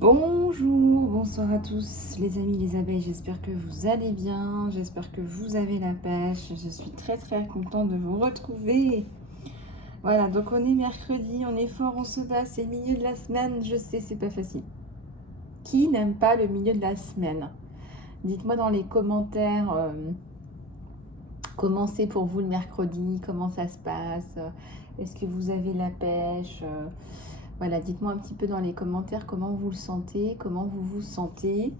Bonjour, bonsoir à tous les amis, les abeilles, j'espère que vous allez bien, j'espère que vous avez la pêche, je suis très contente de vous retrouver. Voilà, donc on est mercredi, on est fort, on se bat, c'est le milieu de la semaine, je sais, c'est pas facile. Qui n'aime pas le milieu de la semaine? Dites-moi dans les commentaires comment c'est pour vous le mercredi, comment ça se passe, est-ce que vous avez la pêche voilà, dites-moi un petit peu dans les commentaires comment vous le sentez, comment vous vous sentez.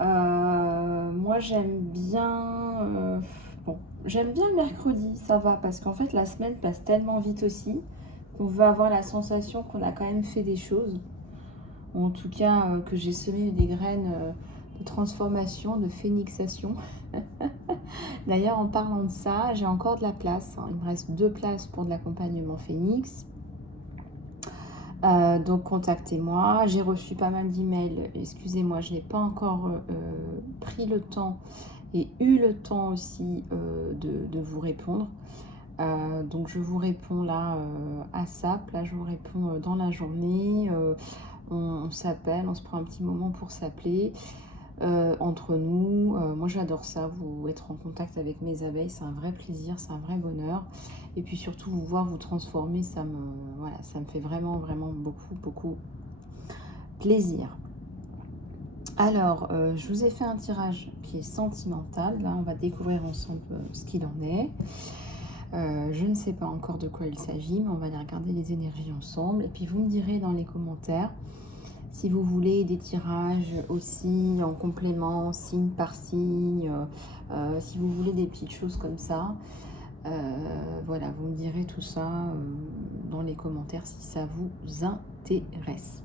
Moi, j'aime bien... bon, j'aime bien le mercredi, ça va, parce qu'en fait, la semaine passe tellement vite aussi qu'on va avoir la sensation qu'on a quand même fait des choses. Ou en tout cas, que j'ai semé des graines de transformation, de phénixation. D'ailleurs, en parlant de ça, j'ai encore de la place. Il me reste 2 places pour de l'accompagnement phénix. Donc contactez-moi, j'ai reçu pas mal d'emails, excusez-moi, je n'ai pas encore pris le temps et eu le temps aussi de vous répondre. Donc je vous réponds là à SAP, là je vous réponds dans la journée, on s'appelle, on se prend un petit moment pour s'appeler. Entre nous, moi j'adore ça, vous être en contact avec mes abeilles, c'est un vrai plaisir, c'est un vrai bonheur. Et puis surtout vous voir vous transformer, voilà, ça me fait vraiment beaucoup plaisir. Alors, je vous ai fait un tirage qui est sentimental. Là, on va découvrir ensemble ce qu'il en est. Je ne sais pas encore de quoi il s'agit, mais on va aller regarder les énergies ensemble. Et puis vous me direz dans les commentaires si vous voulez des tirages aussi en complément, signe par signe, si vous voulez des petites choses comme ça. Voilà, vous me direz tout ça dans les commentaires si ça vous intéresse.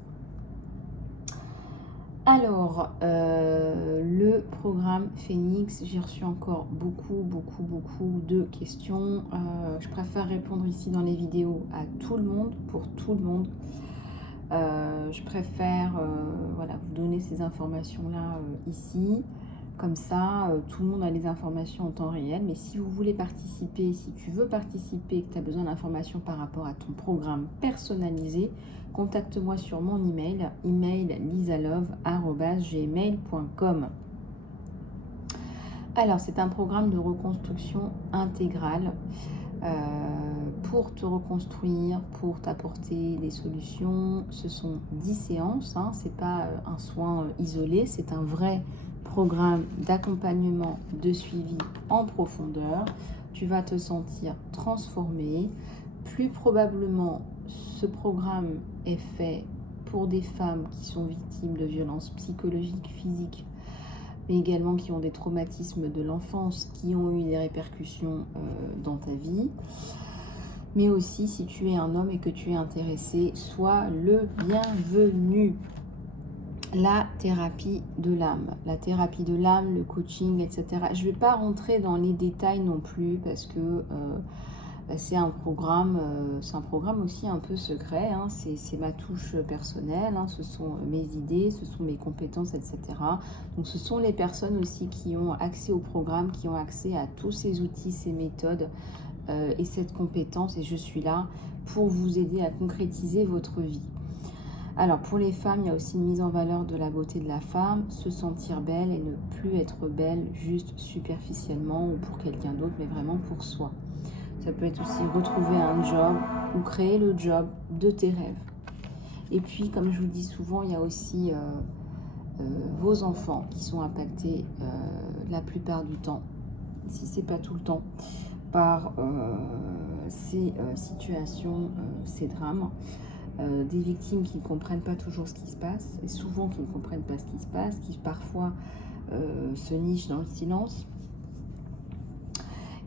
Alors, le programme Phénix, j'ai reçu encore beaucoup de questions. Je préfère répondre ici dans les vidéos à tout le monde, pour tout le monde. Je préfère voilà, vous donner ces informations-là ici. Comme ça, tout le monde a les informations en temps réel. Mais si vous voulez participer, si tu veux participer, que tu as besoin d'informations par rapport à ton programme personnalisé, contacte-moi sur mon email, lisalove@gmail.com. Alors, c'est un programme de reconstruction intégrale pour te reconstruire, pour t'apporter des solutions. Ce sont 10 séances, hein, c'est pas un soin isolé, c'est un vrai programme d'accompagnement, de suivi en profondeur. Tu vas te sentir transformé. Plus probablement, ce programme est fait pour des femmes qui sont victimes de violences psychologiques, physiques, mais également qui ont des traumatismes de l'enfance, qui ont eu des répercussions dans ta vie. Mais aussi, si tu es un homme et que tu es intéressé, sois le bienvenu. La thérapie de l'âme, le coaching, etc. Je ne vais pas rentrer dans les détails non plus parce que c'est un programme aussi un peu secret, hein. C'est ma touche personnelle, hein. Ce sont mes idées, ce sont mes compétences, etc. Donc ce sont les personnes aussi qui ont accès au programme, qui ont accès à tous ces outils, ces méthodes et cette compétence, et je suis là pour vous aider à concrétiser votre vie. Alors pour les femmes, il y a aussi une mise en valeur de la beauté de la femme, se sentir belle et ne plus être belle juste superficiellement ou pour quelqu'un d'autre, mais vraiment pour soi. Ça peut être aussi retrouver un job ou créer le job de tes rêves. Et puis, comme je vous dis souvent, il y a aussi vos enfants qui sont impactés la plupart du temps, si c'est pas tout le temps, par ces situations, ces drames. Des victimes qui ne comprennent pas toujours ce qui se passe, et souvent qui ne comprennent pas ce qui se passe, qui parfois se nichent dans le silence.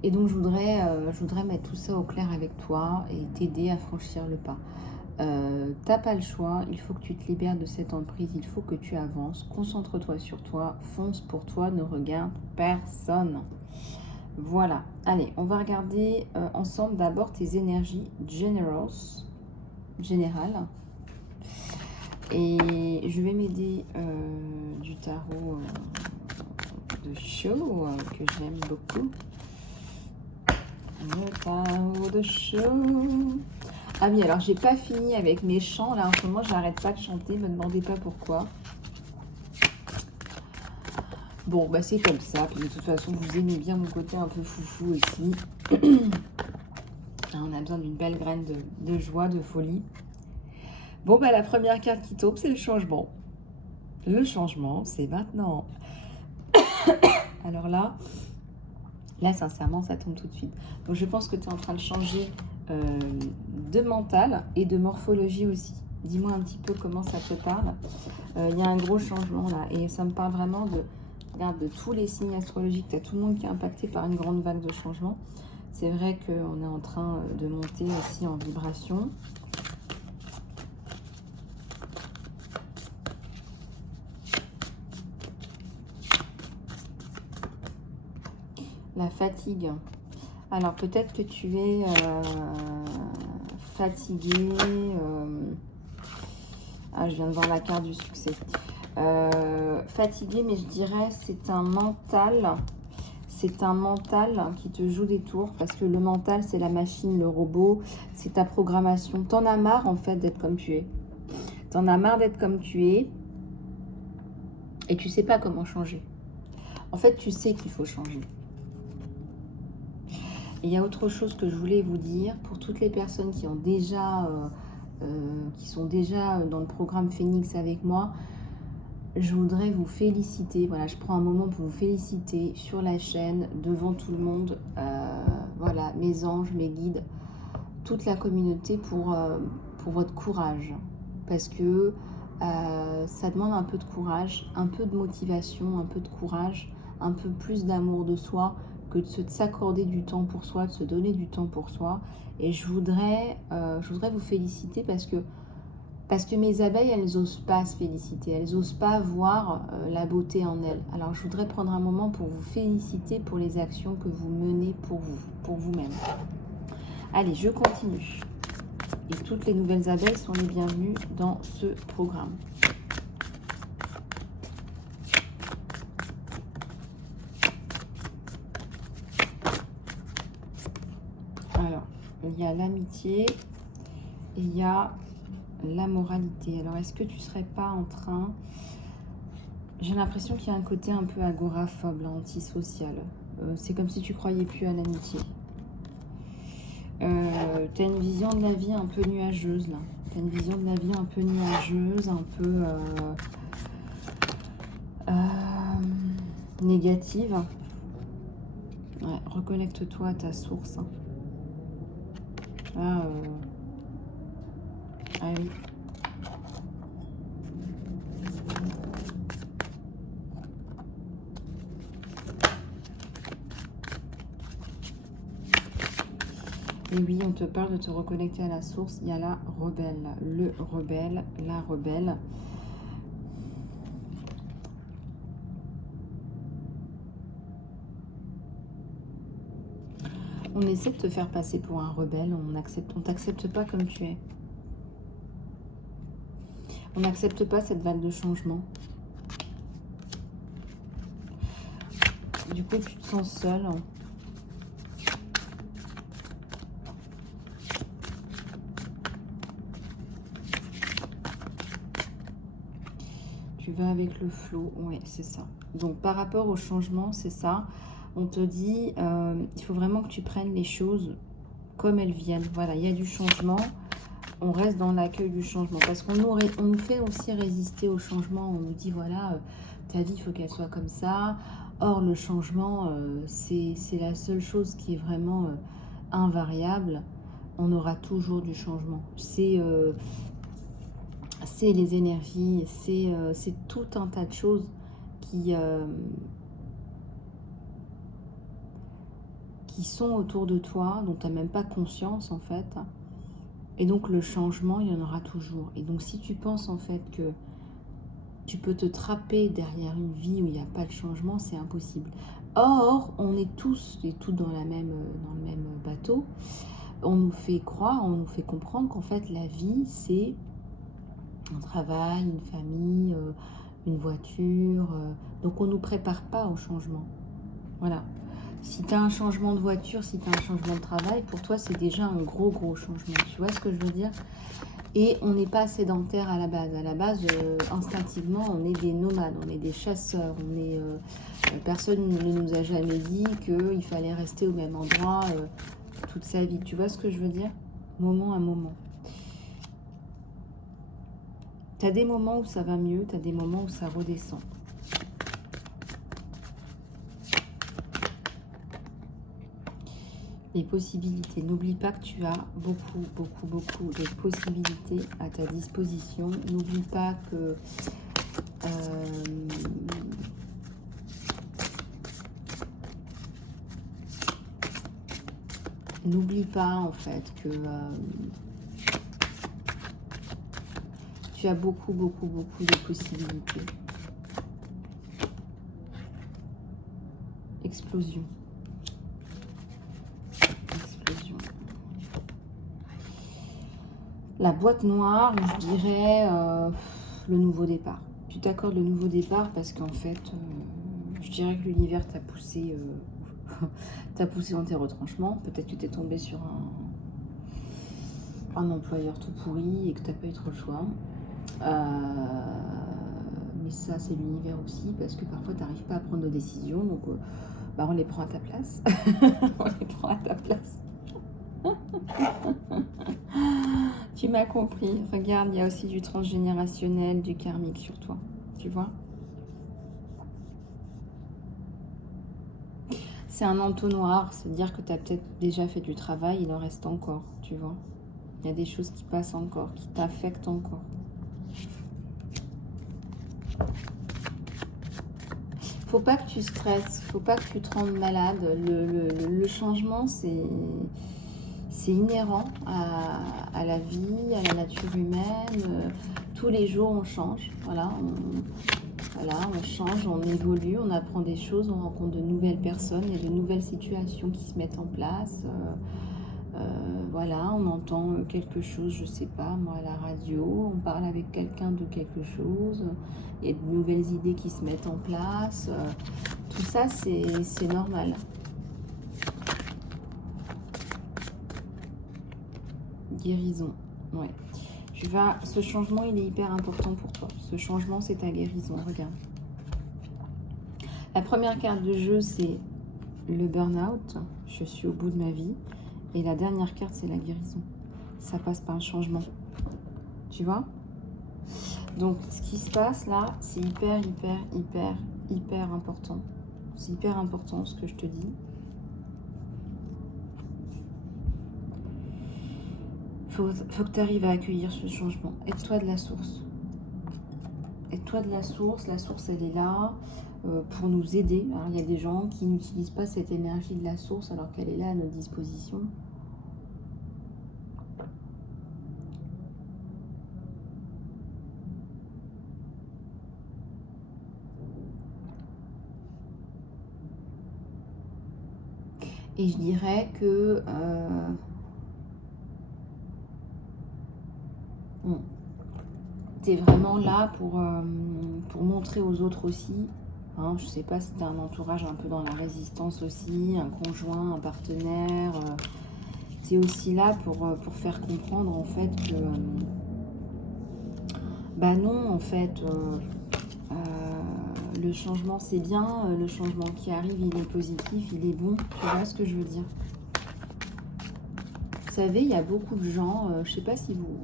Et donc je voudrais mettre tout ça au clair avec toi et t'aider à franchir le pas. T'as pas le choix, il faut que tu te libères de cette emprise, il faut que tu avances, concentre-toi sur toi, fonce pour toi, ne regarde personne. Voilà, allez, on va regarder ensemble d'abord tes énergies générales. Et je vais m'aider du tarot de show que j'aime beaucoup. Le tarot de show. Ah oui, alors j'ai pas fini avec mes chants. Là, en ce moment, j'arrête pas de chanter. Ne me demandez pas pourquoi. Bon, bah c'est comme ça. Puis de toute façon, vous aimez bien mon côté un peu foufou aussi. On a besoin d'une belle graine de joie, de folie. Bon, bah la première carte qui tombe, c'est le changement. Le changement, c'est maintenant. Alors là, sincèrement, ça tombe tout de suite. Donc, je pense que tu es en train de changer de mental et de morphologie aussi. Dis-moi un petit peu comment ça te parle. Il y a un gros changement là. Et ça me parle vraiment de tous les signes astrologiques. Tu as tout le monde qui est impacté par une grande vague de changement. C'est vrai qu'on est en train de monter aussi en vibration. La fatigue. Alors peut-être que tu es fatigué. Ah, je viens de voir la carte du succès. Fatigué, mais je dirais c'est un mental. C'est un mental qui te joue des tours. Parce que le mental, c'est la machine, le robot. C'est ta programmation. T'en as marre en fait d'être comme tu es. T'en as marre d'être comme tu es. Et tu sais pas comment changer. En fait, tu sais qu'il faut changer. Et il y a autre chose que je voulais vous dire pour toutes les personnes qui ont déjà, qui sont déjà dans le programme Phoenix avec moi. Je voudrais vous féliciter. Voilà, je prends un moment pour vous féliciter sur la chaîne, devant tout le monde. Voilà, mes anges, mes guides, toute la communauté pour votre courage. Parce que ça demande un peu de courage, un peu de motivation, un peu de courage, un peu plus d'amour de soi que de s'accorder du temps pour soi, de se donner du temps pour soi. Et je voudrais vous féliciter parce que mes abeilles, elles n'osent pas se féliciter, elles n'osent pas voir la beauté en elles. Alors je voudrais prendre un moment pour vous féliciter pour les actions que vous menez pour vous-même. Allez, je continue. Et toutes les nouvelles abeilles sont les bienvenues dans ce programme. Alors, il y a l'amitié et il y a la moralité. Alors, est-ce que tu serais pas en train... J'ai l'impression qu'il y a un côté un peu agoraphobe, antisocial. C'est comme si tu croyais plus à l'amitié. Tu as une vision de la vie un peu nuageuse, là. Tu as une vision de la vie un peu nuageuse, un peu négative. Ouais, reconnecte-toi à ta source. Ah oui. Et oui, on te parle de te reconnecter à la source. Il y a la rebelle, le rebelle, la rebelle. On essaie de te faire passer pour un rebelle. On t'accepte pas comme tu es. On n'accepte pas cette vague de changement. Du coup, tu te sens seul. Tu vas avec le flot. Oui, c'est ça. Donc, par rapport au changement, c'est ça. On te dit, il faut vraiment que tu prennes les choses comme elles viennent. Voilà, il y a du changement. On reste dans l'accueil du changement. Parce qu'on nous fait aussi résister au changement. On nous dit, voilà, ta vie, il faut qu'elle soit comme ça. Or, le changement, c'est la seule chose qui est vraiment invariable. On aura toujours du changement. C'est les énergies, c'est tout un tas de choses qui sont autour de toi, dont tu n'as même pas conscience en fait. Et donc le changement, il y en aura toujours. Et donc si tu penses en fait que tu peux te trapper derrière une vie où il n'y a pas de changement, c'est impossible. Or, on est tous et toutes dans le même bateau. On nous fait croire, on nous fait comprendre qu'en fait la vie, c'est un travail, une famille, une voiture. Donc on ne nous prépare pas au changement. Voilà. Si tu as un changement de voiture, si tu as un changement de travail, pour toi, c'est déjà un gros changement. Tu vois ce que je veux dire? Et on n'est pas sédentaire à la base. À la base, instinctivement, on est des nomades, on est des chasseurs. Personne ne nous a jamais dit qu'il fallait rester au même endroit toute sa vie. Tu vois ce que je veux dire? Moment à moment. Tu as des moments où ça va mieux, tu as des moments où ça redescend. Les possibilités. N'oublie pas que tu as beaucoup de possibilités à ta disposition. N'oublie pas que n'oublie pas en fait que tu as beaucoup de possibilités. Explosion. La boîte noire, je dirais le nouveau départ. Tu t'accordes le nouveau départ parce qu'en fait, je dirais que l'univers t'a poussé, t'a poussé dans tes retranchements. Peut-être que tu es tombé sur un employeur tout pourri et que tu n'as pas eu trop le choix. Mais ça, c'est l'univers aussi parce que parfois, tu n'arrives pas à prendre nos décisions. Donc, on les prend à ta place. On les prend à ta place. Tu m'as compris. Regarde, il y a aussi du transgénérationnel, du karmique sur toi. Tu vois? C'est un entonnoir. C'est-à-dire que tu as peut-être déjà fait du travail, il en reste encore. Tu vois? Il y a des choses qui passent encore, qui t'affectent encore. Faut pas que tu stresses, faut pas que tu te rendes malade. Le changement, c'est inhérent à la vie, à la nature humaine. Tous les jours, on change. Voilà, on change, on évolue, on apprend des choses, on rencontre de nouvelles personnes, il y a de nouvelles situations qui se mettent en place. Voilà, on entend quelque chose, je sais pas, moi, à la radio, on parle avec quelqu'un de quelque chose, il y a de nouvelles idées qui se mettent en place. Tout ça, c'est normal. Guérison, ouais. Ce changement, il est hyper important pour toi. Ce changement, c'est ta guérison, regarde. La première carte de jeu, c'est le burn-out. Je suis au bout de ma vie. Et la dernière carte, c'est la guérison. Ça passe par un changement. Tu vois? Donc, ce qui se passe là, c'est hyper important. C'est hyper important ce que je te dis. Faut que tu arrives à accueillir ce changement. Aide-toi de la source. Aide-toi de la source. La source, elle est là pour nous aider. Alors, il y a des gens qui n'utilisent pas cette énergie de la source alors qu'elle est là à notre disposition. Et je dirais que tu es vraiment là pour montrer aux autres aussi. Hein, je ne sais pas si tu as un entourage un peu dans la résistance aussi, un conjoint, un partenaire. Tu es aussi là pour faire comprendre en fait que bah non, en fait, le changement c'est bien, le changement qui arrive il est positif, il est bon. Tu vois ce que je veux dire? Vous savez, il y a beaucoup de gens, je sais pas si vous...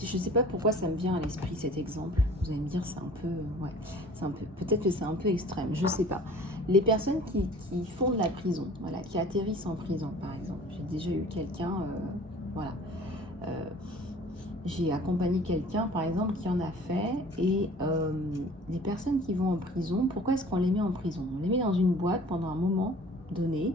Je sais pas pourquoi ça me vient à l'esprit cet exemple. Vous allez me dire, c'est un peu... ouais, c'est un peu... Peut-être que c'est un peu extrême, je sais pas. Les personnes qui font de la prison, voilà, qui atterrissent en prison, par exemple. J'ai déjà eu quelqu'un, voilà. J'ai accompagné quelqu'un, par exemple, qui en a fait. Et les personnes qui vont en prison, pourquoi est-ce qu'on les met en prison? On les met dans une boîte pendant un moment donné.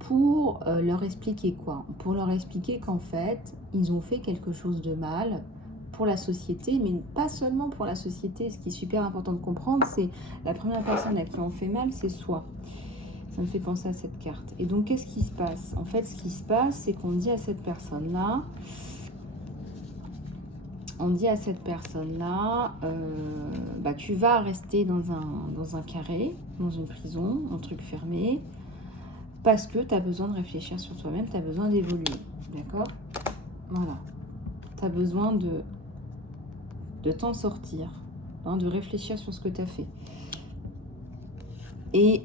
Pour leur expliquer quoi? Pour leur expliquer qu'en fait, ils ont fait quelque chose de mal pour la société, mais pas seulement pour la société. Ce qui est super important de comprendre, c'est la première personne à qui on fait mal, c'est soi. Ça me fait penser à cette carte. Et donc, qu'est-ce qui se passe? En fait, ce qui se passe, c'est qu'on dit à cette personne-là, On dit à cette personne-là, bah, tu vas rester dans un carré, dans une prison, un truc fermé, parce que tu as besoin de réfléchir sur toi-même, tu as besoin d'évoluer. D'accord? Voilà. Tu as besoin de t'en sortir, hein, de réfléchir sur ce que tu as fait. Et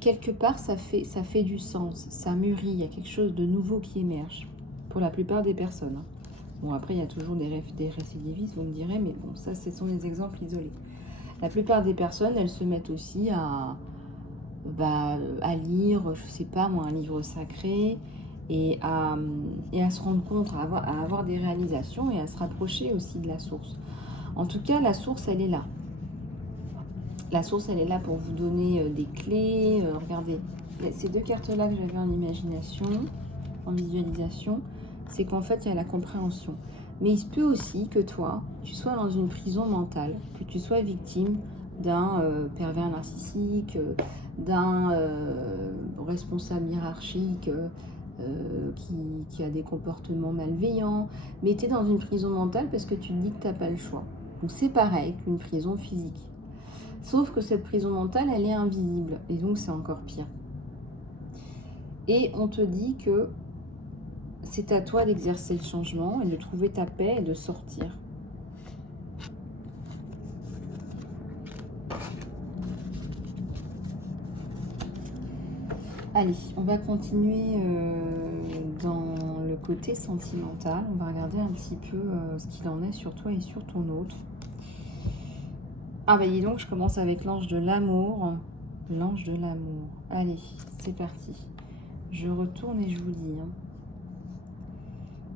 quelque part, ça fait du sens, ça mûrit, il y a quelque chose de nouveau qui émerge, pour la plupart des personnes. Bon, après, il y a toujours des récidivistes, vous me direz, mais bon, ça, ce sont des exemples isolés. La plupart des personnes, elles se mettent aussi à lire, je sais pas moi, un livre sacré, et à se rendre compte, à avoir des réalisations et à se rapprocher aussi de la source. En tout cas, la source, elle est là. La source, elle est là pour vous donner des clés. Regardez, ces deux cartes-là que j'avais en imagination, en visualisation, c'est qu'en fait, il y a la compréhension. Mais il se peut aussi que toi, tu sois dans une prison mentale, que tu sois victime d'un pervers narcissique, d'un responsable hiérarchique qui a des comportements malveillants. Mais tu es dans une prison mentale parce que tu te dis que tu n'as pas le choix. Donc c'est pareil qu'une prison physique. Sauf que cette prison mentale, elle est invisible. Et donc c'est encore pire. Et on te dit que c'est à toi d'exercer le changement et de trouver ta paix et de sortir. Allez, on va continuer dans le côté sentimental. On va regarder un petit peu ce qu'il en est sur toi et sur ton autre. Ah bah dis donc, je commence avec l'ange de l'amour. L'ange de l'amour. Allez, c'est parti. Je retourne et je vous dis.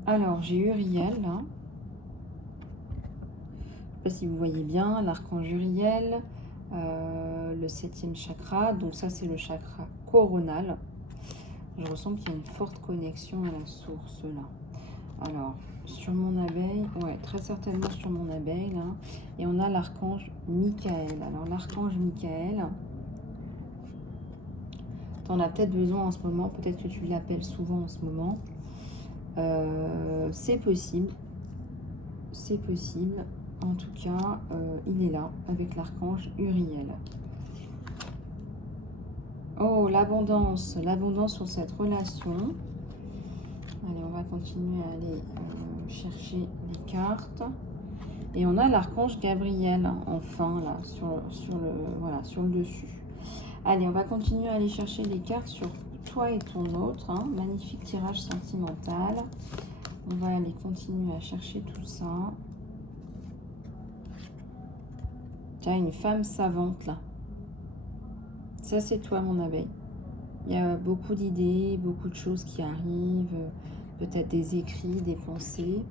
Alors, j'ai Uriel, là. Je ne sais pas si vous voyez bien, l'archange Uriel, le 7e chakra. Donc ça, c'est le chakra coronal. Je ressens qu'il y a une forte connexion à la source, là. Alors, sur mon abeille, ouais, très certainement sur mon abeille, là. Et on a l'archange Michael. Alors, l'archange Michael, tu en as peut-être besoin en ce moment, peut-être que tu l'appelles souvent en ce moment. C'est possible. C'est possible. En tout cas, il est là avec l'archange Uriel. Oh, l'abondance sur cette relation. Allez, on va continuer à aller chercher les cartes. Et on a l'archange Gabriel, enfin, là, sur le dessus. Allez, on va continuer à aller chercher les cartes sur toi et ton autre. Hein. Magnifique tirage sentimental. On va aller continuer à chercher tout ça. Tu as une femme savante, là. Ça, c'est toi, mon abeille. Il y a beaucoup d'idées, beaucoup de choses qui arrivent. Peut-être des écrits, des pensées.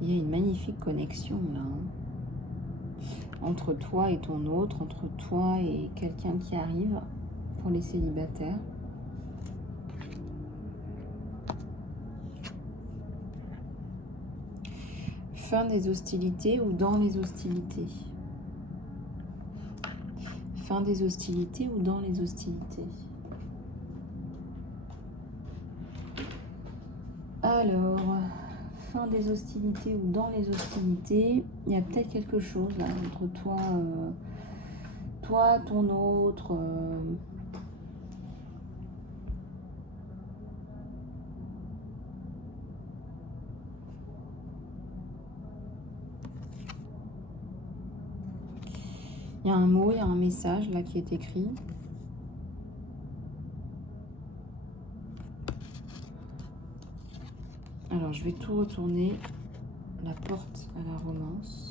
Il y a une magnifique connexion, là. Entre toi et ton autre, entre toi et quelqu'un qui arrive pour les célibataires. Fin des hostilités ou dans les hostilités. Fin des hostilités ou dans les hostilités. Alors, fin des hostilités ou dans les hostilités, il y a peut-être quelque chose là entre toi, ton autre. Il y a un mot, il y a un message là qui est écrit. Alors, je vais tout retourner. La porte à la romance.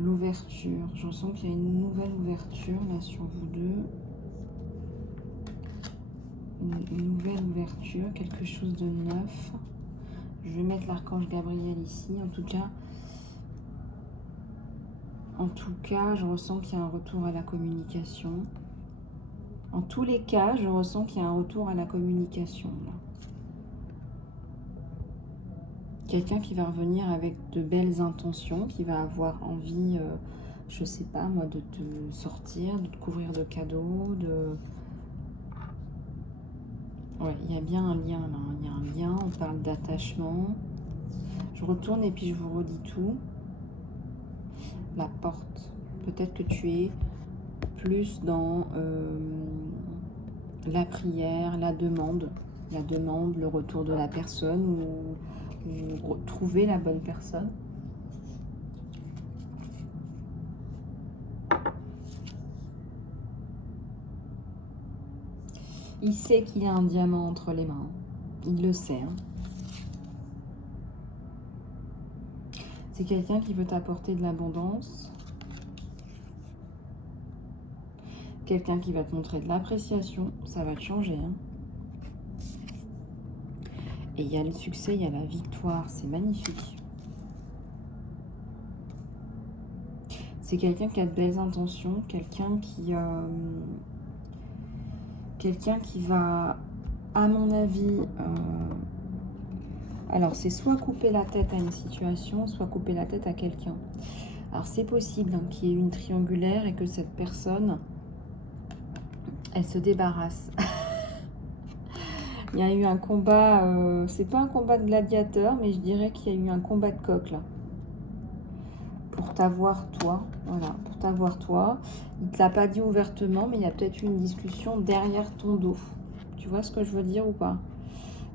L'ouverture. Je sens qu'il y a une nouvelle ouverture là sur vous deux. Une nouvelle ouverture, quelque chose de neuf. Je vais mettre l'archange Gabriel ici. En tout cas, je ressens qu'il y a un retour à la communication. En tous les cas, je ressens qu'il y a un retour à la communication. Quelqu'un qui va revenir avec de belles intentions, qui va avoir envie, je sais pas moi, de te sortir, de te couvrir de cadeaux, Ouais, il y a bien un lien là. Il y a un lien, on parle d'attachement. Je retourne et puis je vous redis tout. La porte. Peut-être que tu es plus dans la prière, la demande, le retour de la personne ou trouver la bonne personne. Il sait qu'il a un diamant entre les mains. Il le sait. Hein. C'est quelqu'un qui veut t'apporter de l'abondance. Quelqu'un qui va te montrer de l'appréciation. Ça va te changer. Hein. Et il y a le succès, il y a la victoire. C'est magnifique. C'est quelqu'un qui a de belles intentions. Quelqu'un qui va, à mon avis... alors, c'est soit couper la tête à une situation, soit couper la tête à quelqu'un. Alors, c'est possible hein, qu'il y ait une triangulaire et que cette personne, elle se débarrasse. Il y a eu un combat, c'est pas un combat de gladiateur, mais je dirais qu'il y a eu un combat de coq, là. Pour t'avoir, toi. Voilà, pour t'avoir, toi. Il te l'a pas dit ouvertement, mais il y a peut-être eu une discussion derrière ton dos. Tu vois ce que je veux dire ou pas?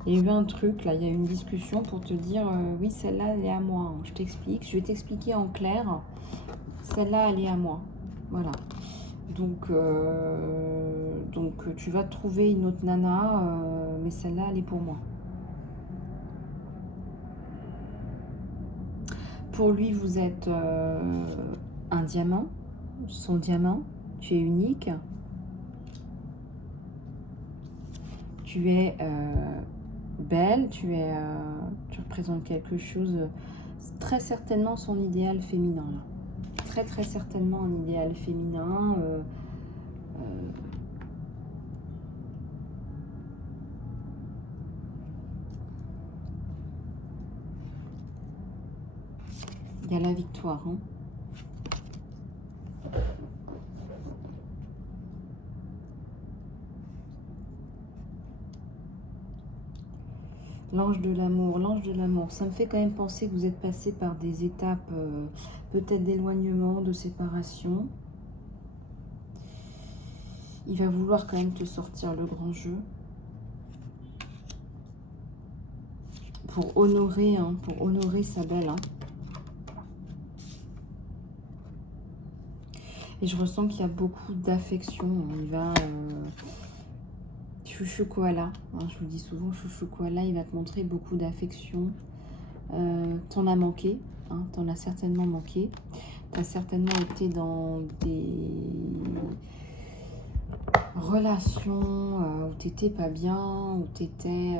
Il y a eu un truc, là, il y a eu une discussion pour te dire, oui, celle-là, elle est à moi. Je t'explique, je vais t'expliquer en clair. Celle-là, elle est à moi. Voilà. Donc tu vas trouver une autre nana, mais celle-là, elle est pour moi. Pour lui, vous êtes un diamant, son diamant. Tu es unique. Tu es belle, tu représentes quelque chose, très certainement son idéal féminin là. Très très certainement un idéal féminin. Il y a la victoire. Hein. L'ange de l'amour, l'ange de l'amour. Ça me fait quand même penser que vous êtes passé par des étapes peut-être d'éloignement, de séparation. Il va vouloir quand même te sortir le grand jeu. Pour honorer sa belle. Hein. Et je ressens qu'il y a beaucoup d'affection. Il va... chouchou koala. Hein, je vous dis souvent, chouchou koala, il va te montrer beaucoup d'affection. T'en as manqué. Hein, t'en as certainement manqué. T'as certainement été dans des relations où t'étais pas bien, où t'étais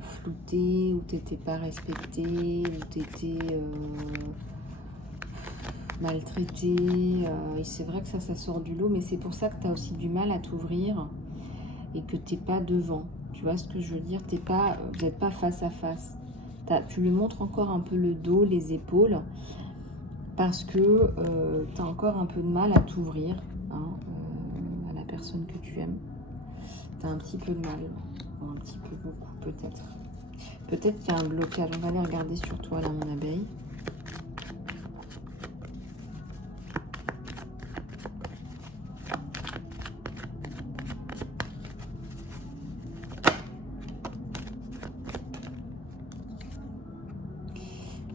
flouté, où t'étais pas respecté, où t'étais... maltraité, et c'est vrai que ça sort du lot, mais c'est pour ça que tu as aussi du mal à t'ouvrir et que tu n'es pas devant. Tu vois ce que je veux dire? Vous n'êtes pas face à face. Tu lui montres encore un peu le dos, les épaules, parce que tu as encore un peu de mal à t'ouvrir hein, à la personne que tu aimes. Tu as un petit peu de mal, un petit peu beaucoup peut-être. Peut-être qu'il y a un blocage. On va aller regarder sur toi là, mon abeille.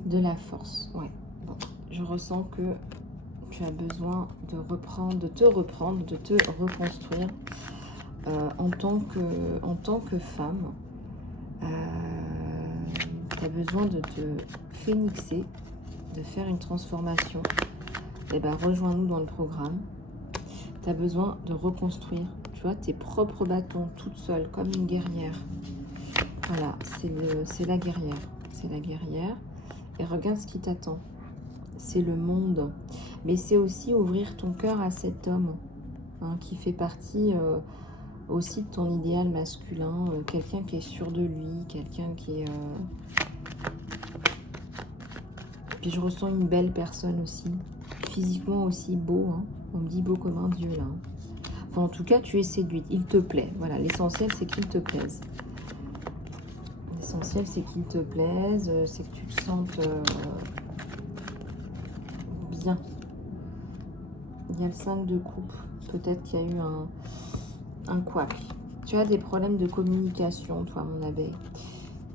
De la force, ouais. Bon, je ressens que tu as besoin de te reconstruire en tant que femme. Tu as besoin de te phénixer, de faire une transformation. Et ben rejoins-nous dans le programme. Tu as besoin de reconstruire, tu vois, tes propres bâtons, toute seule, comme une guerrière. Voilà, c'est la guerrière. C'est la guerrière. Et regarde ce qui t'attend. C'est le monde. Mais c'est aussi ouvrir ton cœur à cet homme hein, qui fait partie aussi de ton idéal masculin. Quelqu'un qui est sûr de lui, quelqu'un qui est... Puis je ressens une belle personne aussi. Physiquement aussi beau. Hein. On me dit beau comme un dieu là. Enfin, en tout cas, tu es séduite. Il te plaît. Voilà, l'essentiel, c'est qu'il te plaise. L'essentiel, c'est qu'il te plaise. C'est que tu te sentes bien. Il y a le 5 de coupe. Peut-être qu'il y a eu un couac. Tu as des problèmes de communication, toi, mon abeille.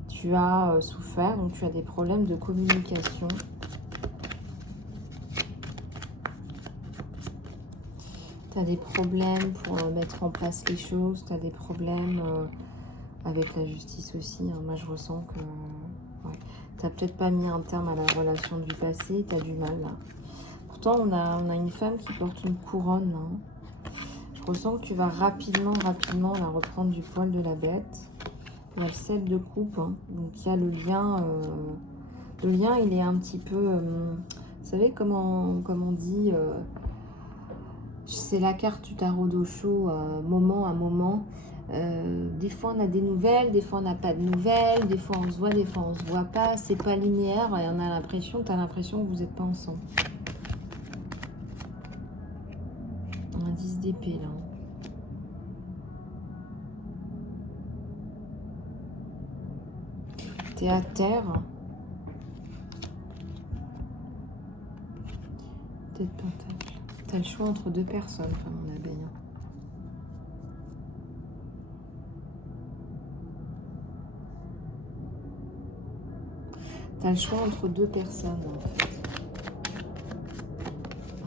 Tu as souffert, donc tu as des problèmes de communication. Tu as des problèmes pour mettre en place les choses. Tu as des problèmes avec la justice aussi. Hein. Moi, je ressens que ouais, tu n'as peut-être pas mis un terme à la relation du passé. Tu as du mal, là. Pourtant, on a une femme qui porte une couronne. Hein. Je ressens que tu vas rapidement la reprendre du poil de la bête. Il y a le 7 de coupe. Hein. Donc, il y a le lien. Le lien, il est un petit peu... vous savez comment on dit... c'est la carte du tarot d'Osho, moment à moment. Des fois on a des nouvelles, des fois on n'a pas de nouvelles, des fois on se voit, des fois on se voit pas. C'est pas linéaire et on a l'impression, tu as l'impression que vous n'êtes pas ensemble. On a 10 d'épée là. T'es à terre. T'es de pentacle. T'as le choix entre deux personnes, enfin mon abeille. T'as le choix entre deux personnes en fait.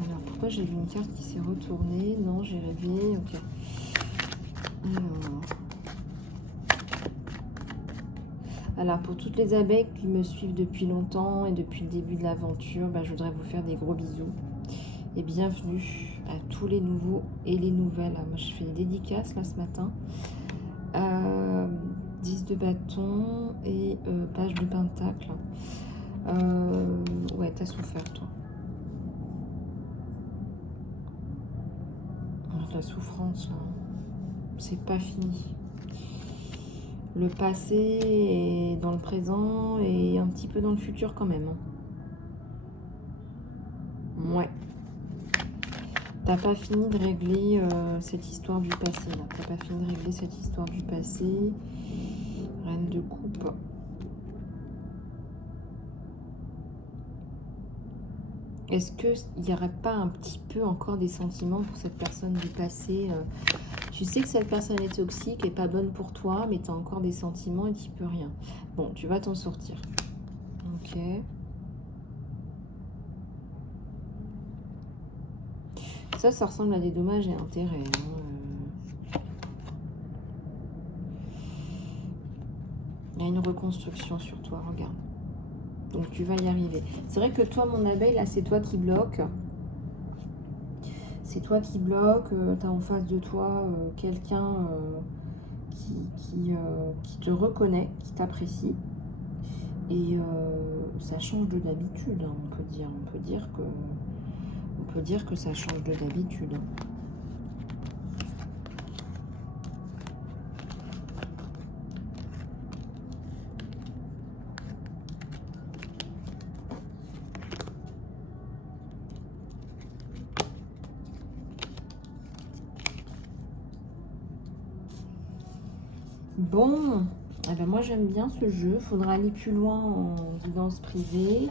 Alors pourquoi j'ai vu une carte qui s'est retournée? Non, j'ai rêvé, ok. Alors pour toutes les abeilles qui me suivent depuis longtemps et depuis le début de l'aventure, je voudrais vous faire des gros bisous. Et bienvenue à tous les nouveaux et les nouvelles. Moi je fais une dédicace là ce matin. 10 de bâton et page de pentacle. Ouais, t'as souffert toi. La souffrance, c'est pas fini. Le passé est dans le présent et un petit peu dans le futur quand même. Ouais. T'as pas fini de régler cette histoire du passé là. T'as pas fini de régler cette histoire du passé. Reine de coupe. Est-ce qu'il n'y aurait pas un petit peu encore des sentiments pour cette personne du passé? Tu sais que cette personne est toxique et pas bonne pour toi, mais tu as encore des sentiments et tu peux rien. Bon, tu vas t'en sortir. Ok. Ça ressemble à des dommages et intérêts. Hein. Il y a une reconstruction sur toi, regarde. Donc tu vas y arriver. C'est vrai que toi, mon abeille, là, c'est toi qui bloque. C'est toi qui bloque. Tu as en face de toi quelqu'un qui te reconnaît, qui t'apprécie. Et ça change de d'habitude, hein, on peut dire que ça change de d'habitude. Bon, eh ben moi j'aime bien ce jeu. Faudra aller plus loin en guidance privée,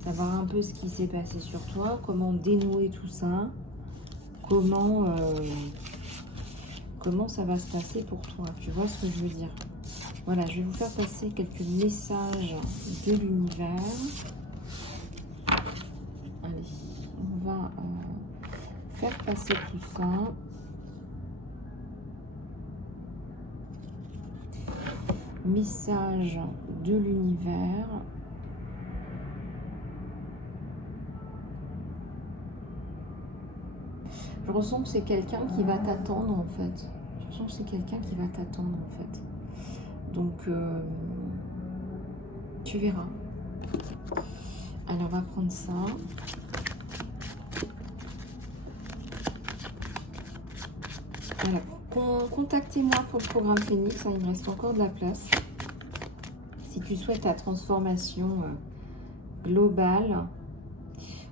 savoir un peu ce qui s'est passé sur toi, comment dénouer tout ça, comment ça va se passer pour toi. Tu vois ce que je veux dire? Voilà, je vais vous faire passer quelques messages de l'univers. Allez, on va faire passer tout ça. Message de l'univers. Je ressens que c'est quelqu'un qui va t'attendre en fait. Je ressens que c'est quelqu'un qui va t'attendre en fait. Donc, tu verras. Alors, on va prendre ça. Alors, contactez-moi pour le programme Phoenix. Hein, il me reste encore de la place. Si tu souhaites ta transformation globale,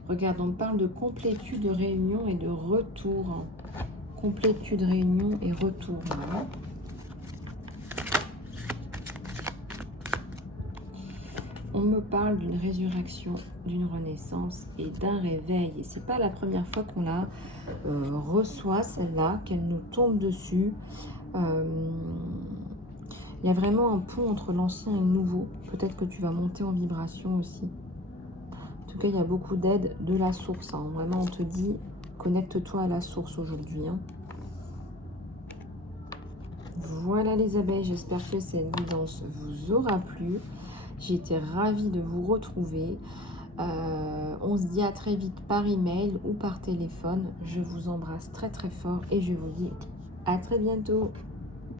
regarde, on parle de complétude, de réunion et de retour. complétude, réunion et retour. Hein. On me parle d'une résurrection, d'une renaissance et d'un réveil. Et c'est pas la première fois qu'on la reçoit, celle-là, qu'elle nous tombe dessus. Il y a vraiment un pont entre l'ancien et le nouveau. Peut-être que tu vas monter en vibration aussi. En tout cas, il y a beaucoup d'aide de la source. Hein. Vraiment, on te dit, connecte-toi à la source aujourd'hui. Hein. Voilà les abeilles, j'espère que cette guidance vous aura plu. J'ai été ravie de vous retrouver. On se dit à très vite par email ou par téléphone. Je vous embrasse très très fort et je vous dis à très bientôt.